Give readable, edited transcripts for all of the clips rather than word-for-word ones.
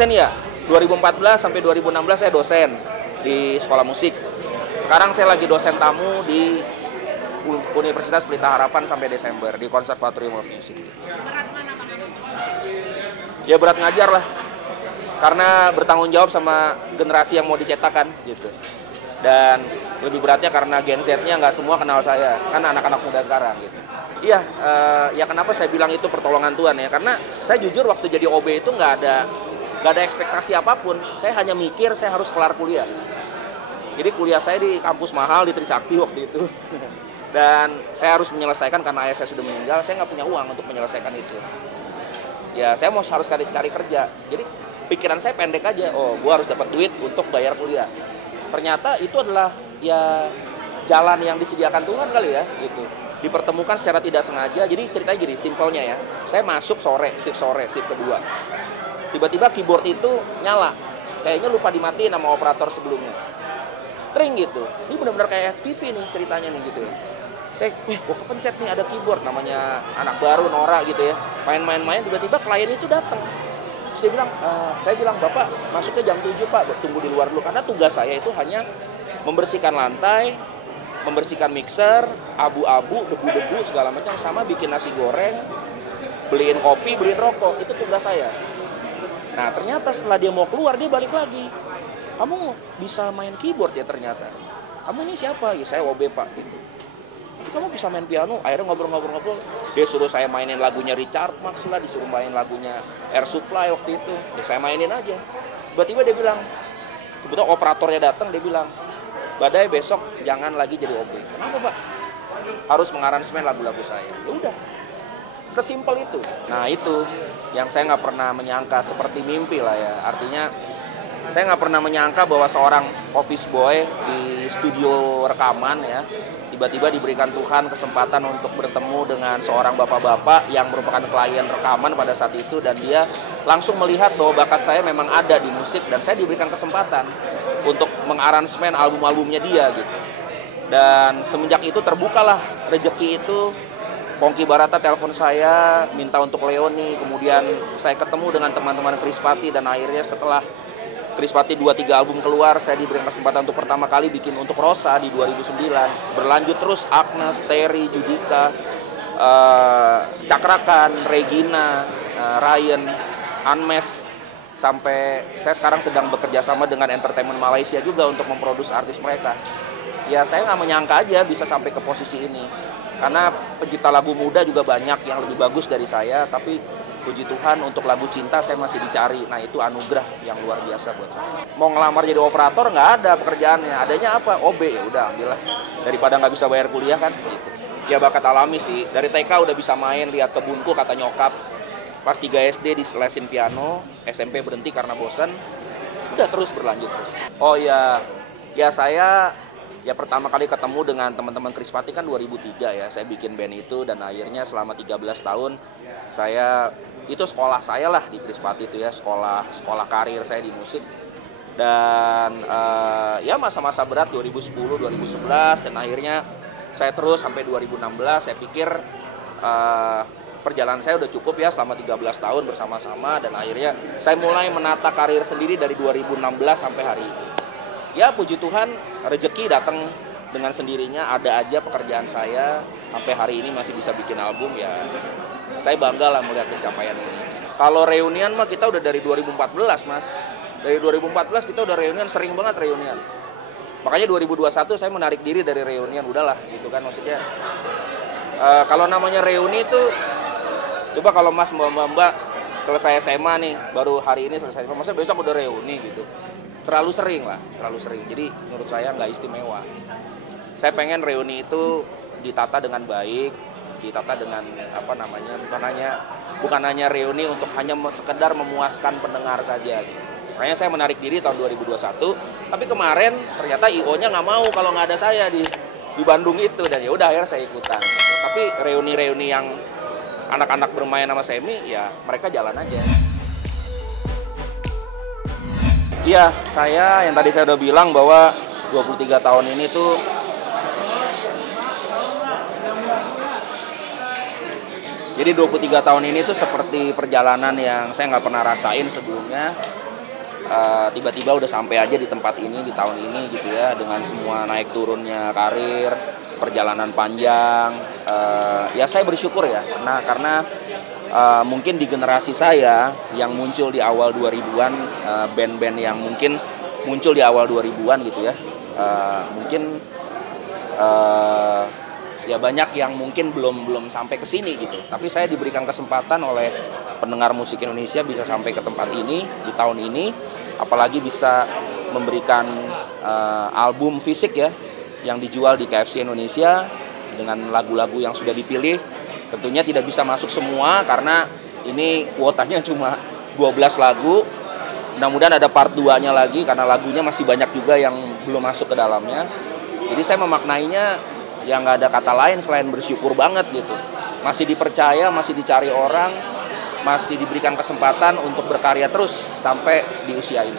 dosen ya. 2014 sampai 2016 saya dosen di sekolah musik. Sekarang saya lagi dosen tamu di Universitas Pelita Harapan sampai Desember di Conservatorium of Music. Berat mana Bang Abang? Ya berat ngajar lah. Karena bertanggung jawab sama generasi yang mau dicetakkan gitu. Dan lebih beratnya karena Gen Z-nya nggak semua kenal saya. Kan anak-anak muda sekarang gitu. Iya, ya kenapa saya bilang itu pertolongan Tuhan ya? Karena saya jujur waktu jadi OB itu nggak ada ekspektasi apapun. Saya hanya mikir saya harus kelar kuliah. Jadi kuliah saya di kampus mahal di Trisakti waktu itu. Dan saya harus menyelesaikan karena ayah saya sudah meninggal. Saya nggak punya uang untuk menyelesaikan itu. Ya saya harus cari kerja. Jadi pikiran saya pendek aja. Oh, gue harus dapat duit untuk bayar kuliah. Ternyata itu adalah ya jalan yang disediakan Tuhan kali ya gitu. Dipertemukan secara tidak sengaja. Jadi ceritanya gini, simpelnya ya. Saya masuk shift kedua. Tiba-tiba keyboard itu nyala. Kayaknya lupa dimatiin sama operator sebelumnya. Tring gitu. Ini benar-benar kayak FTV nih ceritanya nih gitu. Saya, gue kepencet nih ada keyboard, namanya anak baru Nora gitu ya. Main-main, tiba-tiba klien itu datang. Terus dia bilang, saya bilang, Bapak masuknya jam 7 Pak, tunggu di luar dulu. Karena tugas saya itu hanya membersihkan lantai, membersihkan mixer, abu-abu, debu-debu segala macam, sama bikin nasi goreng, beliin kopi, beliin rokok, itu tugas saya. Nah ternyata setelah dia mau keluar dia balik lagi. Kamu bisa main keyboard ya ternyata. Kamu ini siapa? Ya saya OB Pak gitu. Tapi kamu bisa main piano? Akhirnya ngobrol-ngobrol. Dia suruh saya mainin lagunya Richard Marx lah, disuruh main lagunya Air Supply waktu itu. Ya saya mainin aja. Tiba-tiba dia bilang, kebetulan operatornya datang, dia bilang, Badai besok jangan lagi jadi OB. Kenapa Pak? Harus mengaransemen lagu-lagu saya. Ya udah, sesimpel itu. Nah itu yang saya nggak pernah menyangka, seperti mimpi lah ya. Artinya saya nggak pernah menyangka bahwa seorang office boy di studio rekaman ya, tiba-tiba diberikan Tuhan kesempatan untuk bertemu dengan seorang bapak-bapak yang merupakan klien rekaman pada saat itu, dan dia langsung melihat bahwa bakat saya memang ada di musik, dan saya diberikan kesempatan untuk mengaransemen album-albumnya dia gitu. Dan semenjak itu terbukalah rezeki itu. Pongki Barata telepon saya minta untuk Leoni, kemudian saya ketemu dengan teman-teman Krispati, dan akhirnya setelah Krispati 2-3 album keluar, saya diberikan kesempatan untuk pertama kali bikin untuk Rosa di 2009. Berlanjut terus Agnes, Terry, Judika, Cakrakan, Regina, Ryan, Anmes, sampai saya sekarang sedang bekerja sama dengan Entertainment Malaysia juga untuk memproduksi artis mereka. Ya saya nggak menyangka aja bisa sampai ke posisi ini. Karena pencipta lagu muda juga banyak yang lebih bagus dari saya, tapi puji Tuhan untuk lagu cinta saya masih dicari. Nah itu anugerah yang luar biasa buat saya. Mau ngelamar jadi operator nggak ada pekerjaannya, adanya apa? OB, ya udah ambillah. Daripada nggak bisa bayar kuliah kan gitu. Ya bakat alami sih, dari TK udah bisa main, lihat kebunku kata nyokap. Kelas 3 SD diselesin piano, SMP berhenti karena bosan. Udah terus berlanjut terus. Oh ya saya ya pertama kali ketemu dengan teman-teman Krispati kan 2003 ya. Saya bikin band itu, dan akhirnya selama 13 tahun saya itu sekolah saya lah di Krispati itu ya, sekolah karir saya di musik. Dan ya masa-masa berat 2010, 2011, dan akhirnya saya terus sampai 2016. Saya pikir perjalanan saya udah cukup ya selama 13 tahun bersama-sama, dan akhirnya saya mulai menata karir sendiri dari 2016 sampai hari ini. Ya puji Tuhan rezeki datang dengan sendirinya, ada aja pekerjaan saya sampai hari ini masih bisa bikin album. Ya saya bangga lah melihat pencapaian ini. Kalau reunian mah kita udah dari 2014 Mas. Dari 2014 kita udah reunian, sering banget reunian. Makanya 2021 saya menarik diri dari reunian, udahlah gitu kan, maksudnya kalau namanya reuni itu, coba kalau Mas Mbak selesai SMA nih, baru hari ini selesai SMA, maksudnya besok udah reuni gitu. Terlalu sering lah, terlalu sering. Jadi menurut saya nggak istimewa. Saya pengen reuni itu ditata dengan baik, ditata dengan apa namanya, bukan hanya reuni untuk hanya sekedar memuaskan pendengar saja gitu. Makanya saya menarik diri tahun 2021, tapi kemarin ternyata IO-nya nggak mau kalau nggak ada saya di Bandung itu, dan ya udah akhirnya saya ikutan. Tapi reuni-reuni yang anak-anak bermain sama Semi, ya mereka jalan aja. Iya, saya yang tadi saya udah bilang bahwa 23 tahun ini tuh jadi 23 tahun ini tuh seperti perjalanan yang saya nggak pernah rasain sebelumnya. tiba-tiba udah sampai aja di tempat ini di tahun ini gitu ya, dengan semua naik turunnya karir, perjalanan panjang. Ya saya bersyukur ya, karena mungkin di generasi saya yang muncul di awal 2000-an, band-band yang mungkin muncul di awal 2000-an gitu ya, mungkin ya banyak yang mungkin belum sampai ke sini gitu. Tapi saya diberikan kesempatan oleh pendengar musik Indonesia bisa sampai ke tempat ini di tahun ini, apalagi bisa memberikan album fisik ya yang dijual di KFC Indonesia dengan lagu-lagu yang sudah dipilih. Tentunya tidak bisa masuk semua karena ini kuotanya cuma 12 lagu. Mudah-mudahan ada part 2-nya lagi karena lagunya masih banyak juga yang belum masuk ke dalamnya. Jadi saya memaknainya ya nggak ada kata lain selain bersyukur banget gitu. Masih dipercaya, masih dicari orang, masih diberikan kesempatan untuk berkarya terus sampai di usia ini.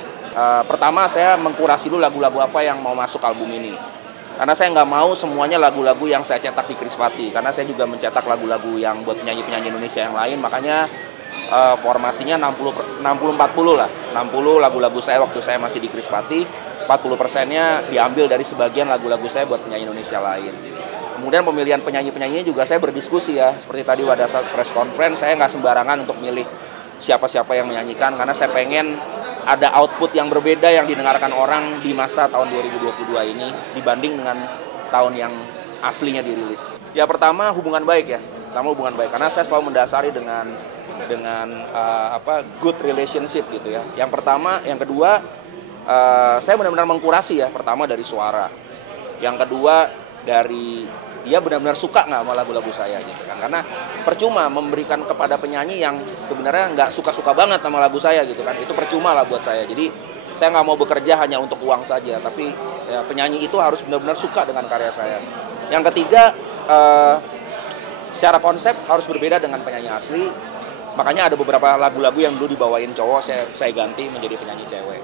Pertama saya mengkurasi dulu lagu-lagu apa yang mau masuk album ini. Karena saya nggak mau semuanya lagu-lagu yang saya cetak di Krispati. Karena saya juga mencetak lagu-lagu yang buat penyanyi-penyanyi Indonesia yang lain. Makanya formasinya 60-40 lah. 60 lagu-lagu saya waktu saya masih di Krispati. 40%-nya diambil dari sebagian lagu-lagu saya buat penyanyi Indonesia lain. Kemudian pemilihan penyanyi-penyanyinya juga saya berdiskusi ya. Seperti tadi pada saat press conference, saya nggak sembarangan untuk milih siapa-siapa yang menyanyikan. Karena saya pengen ada output yang berbeda yang didengarkan orang di masa tahun 2022 ini dibanding dengan tahun yang aslinya dirilis. Ya pertama hubungan baik ya. Pertama hubungan baik karena saya selalu mendasari dengan good relationship gitu ya. Yang pertama, yang kedua saya benar-benar mengkurasi ya. Pertama dari suara. Yang kedua dari dia benar-benar suka nggak sama lagu-lagu saya gitu kan. Karena percuma memberikan kepada penyanyi yang sebenarnya nggak suka-suka banget sama lagu saya gitu kan. Itu percuma lah buat saya. Jadi saya nggak mau bekerja hanya untuk uang saja. Tapi ya, penyanyi itu harus benar-benar suka dengan karya saya. Yang ketiga, secara konsep harus berbeda dengan penyanyi asli. Makanya ada beberapa lagu-lagu yang dulu dibawain cowok, saya ganti menjadi penyanyi cewek.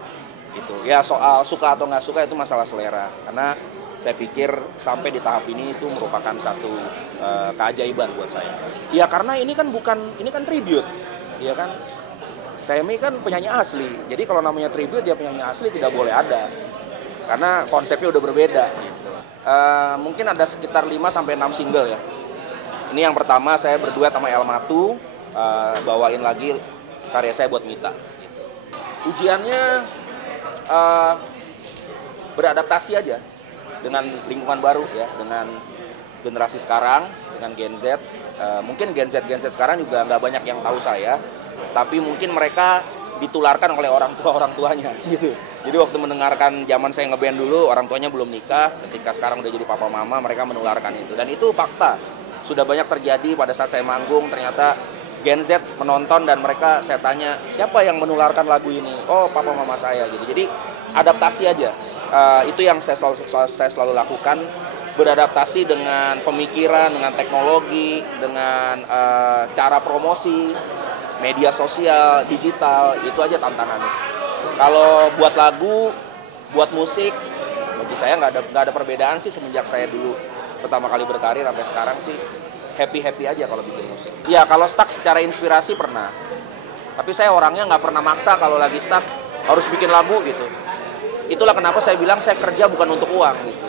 Gitu. Ya soal suka atau nggak suka itu masalah selera. Karena saya pikir sampai di tahap ini itu merupakan satu keajaiban buat saya. Ya karena ini kan tribute, ya kan. Saya ini kan penyanyi asli, jadi kalau namanya tribute ya penyanyi asli tidak boleh ada, karena konsepnya udah berbeda. Gitu. Mungkin ada sekitar 5-6 single ya. Ini yang pertama saya berdua sama El Matu, bawain lagi karya saya buat Mita. Gitu. Ujiannya beradaptasi aja dengan lingkungan baru ya, dengan generasi sekarang, dengan Gen Z. Mungkin Gen Z sekarang juga nggak banyak yang tahu saya, tapi mungkin mereka ditularkan oleh orang tuanya gitu. Jadi waktu mendengarkan zaman saya ngeband dulu, orang tuanya belum nikah, ketika sekarang udah jadi papa mama, mereka menularkan itu. Dan itu fakta, sudah banyak terjadi pada saat saya manggung. Ternyata Gen Z menonton dan mereka, saya tanya, siapa yang menularkan lagu ini? Oh, papa mama saya gitu. Jadi adaptasi aja. Itu yang saya selalu lakukan, beradaptasi dengan pemikiran, dengan teknologi, dengan cara promosi, media sosial, digital, itu aja tantangannya. Kalau buat lagu, buat musik, bagi saya nggak ada perbedaan sih semenjak saya dulu pertama kali berkarir sampai sekarang sih happy aja kalau bikin musik. Ya kalau stuck secara inspirasi pernah, tapi saya orangnya nggak pernah maksa kalau lagi stuck harus bikin lagu gitu. Itulah kenapa saya bilang saya kerja bukan untuk uang gitu.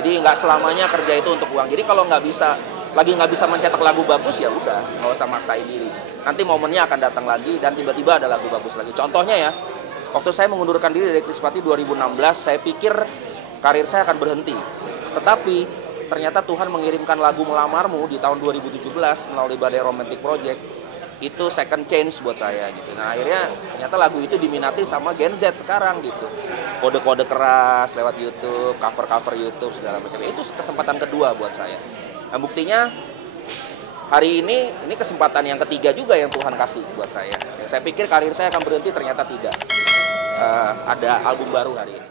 Jadi nggak selamanya kerja itu untuk uang. Jadi kalau nggak bisa mencetak lagu bagus ya udah, nggak usah maksain diri. Nanti momennya akan datang lagi dan tiba-tiba ada lagu bagus lagi. Contohnya ya, waktu saya mengundurkan diri dari Krispati 2016, saya pikir karir saya akan berhenti. Tetapi ternyata Tuhan mengirimkan lagu Melamarmu di tahun 2017 melalui Badai Romantic Project. Itu second chance buat saya gitu. Nah akhirnya ternyata lagu itu diminati sama Gen Z sekarang gitu. Kode-kode keras lewat YouTube, cover YouTube segala macam. Itu kesempatan kedua buat saya. Nah buktinya hari ini kesempatan yang ketiga juga yang Tuhan kasih buat saya. Ya, saya pikir karir saya akan berhenti, ternyata tidak. Ada album baru hari ini.